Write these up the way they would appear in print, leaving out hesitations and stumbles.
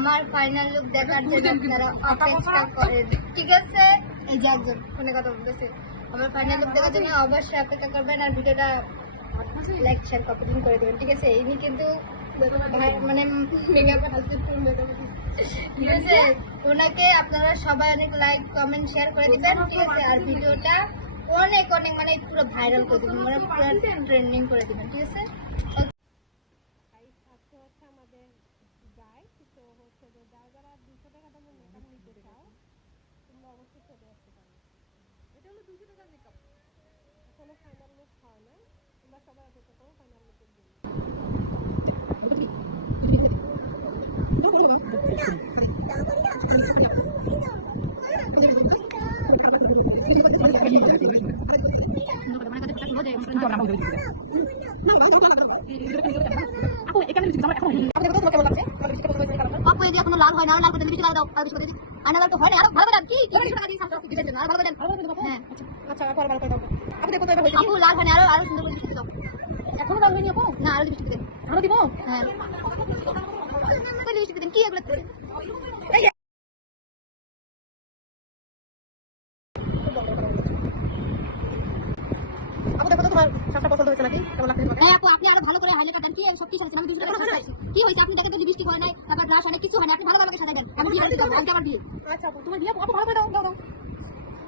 আমার final look দেখার জন্য আপনারা অপেক্ষা করেন, ঠিক আছে? এই যে একজন ফোনে কথা বলতেছে, আমার ফাইনাল লুক দেখার জন্য অবশ্যই অপেক্ষা করবেন আর ভিডিওটা লাইক শেয়ার কমেন্ট করে দেবেন, ঠিক আছে? ইনি কিন্তু মানে ঠিক আছে, ওনাকে আপনারা সবাই অনেক লাইক কমেন্ট শেয়ার করে দিবেন, ঠিক আছে? আর ভিডিওটা অনেক অনেক মানে পুরো ভাইরাল করে দিবেন, মানে পুরো ট্রেন্ডিং করে দিবেন, ঠিক আছে? কোনো লাভ হয় না, লাভ করতে বেশি দাও আর বেশি করে দিই আয়না তো হয় না, আরো ভালো করে কি কি টাকা দিয়ে সামনে দিতে দেন, আর ভালো করে হ্যাঁ আচ্ছা আর ভালো করে দাও আপনি দেখো তো এটা হইছে আপু লাভ হয় না, আরো সুন্দর করে দিতে দাও এখনো দাও হয়নি আপু না আরো দিতে দেন আরো দিব হ্যাঁ তাহলে দিতে দেন কি এগুলো আপু দেখো তো তোমার সবটা পছন্দ হয়েছে নাকি কেমন লাগছে তোমাকে? হ্যাঁ আপু আপনি আরো ভালো করে হাইলাইট দেন কি সব কিছু হচ্ছে আমি 200 টাকা চাইছি কি হইছে আপনি দেখেন তো বৃষ্টি হয় নাই আবার রাশ অনেক কিছু হয় না আপনি ভালো ভালো সাজাই দেন আমি কি করতে পারবো আমি আবার দিই আচ্ছা আপু তোমার বিয়ে আপু ভালো করে দাও দাও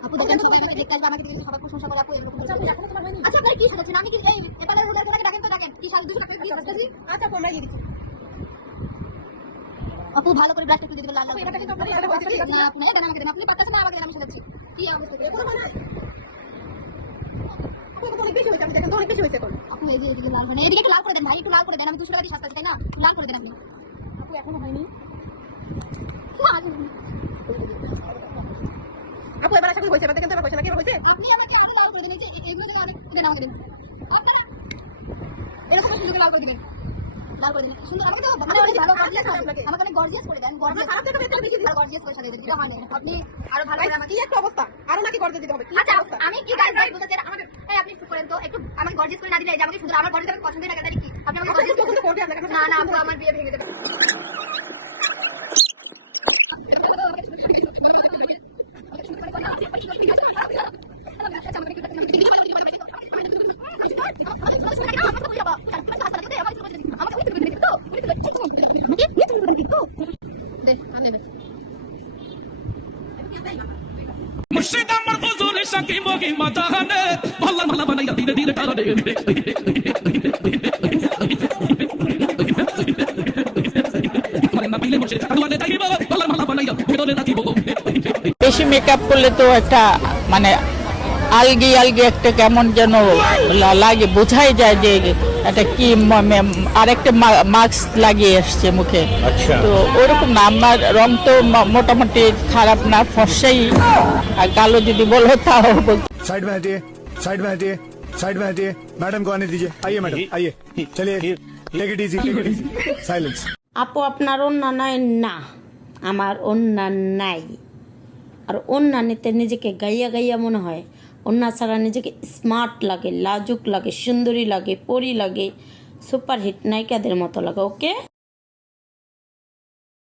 আপু দেখেন তো দেখতে আসবে আমাকে দিবেন সবাই প্রশংসা করে আপু এরকম আচ্ছা এখনো তোমার হয়নি আচ্ছা আপনি কি সাজাচ্ছেন আমি কি এই এপারের রুলে থেকে দেখেন তো দেখেন কি 250 টাকা দিয়ে আসছে আচ্ছা আপু আমি দিয়ে দিচ্ছি আপু ভালো করে ব্রাশটা করে দিবেন লাল লাল এটা কিন্তু আপনি এটা বলতে ঠিক আছে আপনি এটা আমাকে দেন আপনি পাতা সময় আমাকে দেন আমি সাজাচ্ছি কি অবস্থা করে আপু অনেক বেশি হয়েছে আমি দেখেন তো অনেক বেশি হয়েছে এখন আপনি এদিকে লাল করে এদিকে একটু লাল করে দেন ভাই একটু লাল করে দেন আমি 200 টাকা দিয়ে সস্তা তাই না লাল করে দেন আপনি আপু এখনো হয়নি আপু এবার আশা করি হয়েছে না দেখেন তো এবার হয়েছে নাকি এবার হয়েছে আপনি আমাকে আগে লাল করে দিন এগুলো তো অনেক দেন আমাকে দিন আপনারা এরকম সুন্দর লাল করে দিবেন লাল করে দিন সুন্দর আমাকে তো মানে অনেক ভালো আপনাকে আমাকে অনেক গর্জিয়াস করে দেন গর্জিয়াস খারাপ থেকে একটা বেশি দিন গর্জিয়াস করে সাজিয়ে দিন মানে আপনি আরো ভালো করে আমাকে কি একটা অবস্থা আরো নাকি গর্জিয়াস দিতে হবে আচ্ছা আমি কি গাইস বলতে আমাকে এই আপনি একটু করেন তো একটু আমাকে গর্জিয়াস করে না দিলে যে আমাকে সুন্দর আমার গর্জিয়াস আমি পছন্দ না কি আপনি আমাকে গর্জিয়াস করতে আপনাকে না না আপু আমার বিয়ে ভেঙে দেবে মুর্শিদ আমার হুজুর সাকি মহি মাতাহানে আল্লাহ মালা বানাইয়া ধীরে ধীরে টানে করে না পিলে মুর্শিদ আদওয়ানে যাইবা আল্লাহ মালা বানাইয়া ভিতরে রাখিব বেশি মেকআপ করলে তো একটা মানে আলগি আলগি একটা কেমন যেন লাগে বোঝাই যায় যে এটা কি আরেকটা মাস্ক লাগিয়ে আসছে মুখে তো ওরকম না আমার রং তো মোটামুটি খারাপ না ফর্সাই আর কালো যদি বলো তাও साइड में हटिए साइड में हटिए साइड में हटिए मैडम को आने दीजिए आइए मैडम आइए चलिए टेक इट इजी साइलेंस আপু আপনার ওন্না নাই না আমার ওন্না নাই আর ওন্না নিতে নিজেকে গাইয়া গাইয়া মনে হয় ওন্না ছাড়া নিজেকে স্মার্ট লাগে লাজুক লাগে সুন্দরী লাগে পরি লাগে সুপারহিট নায়িকাদের মতো লাগে ওকে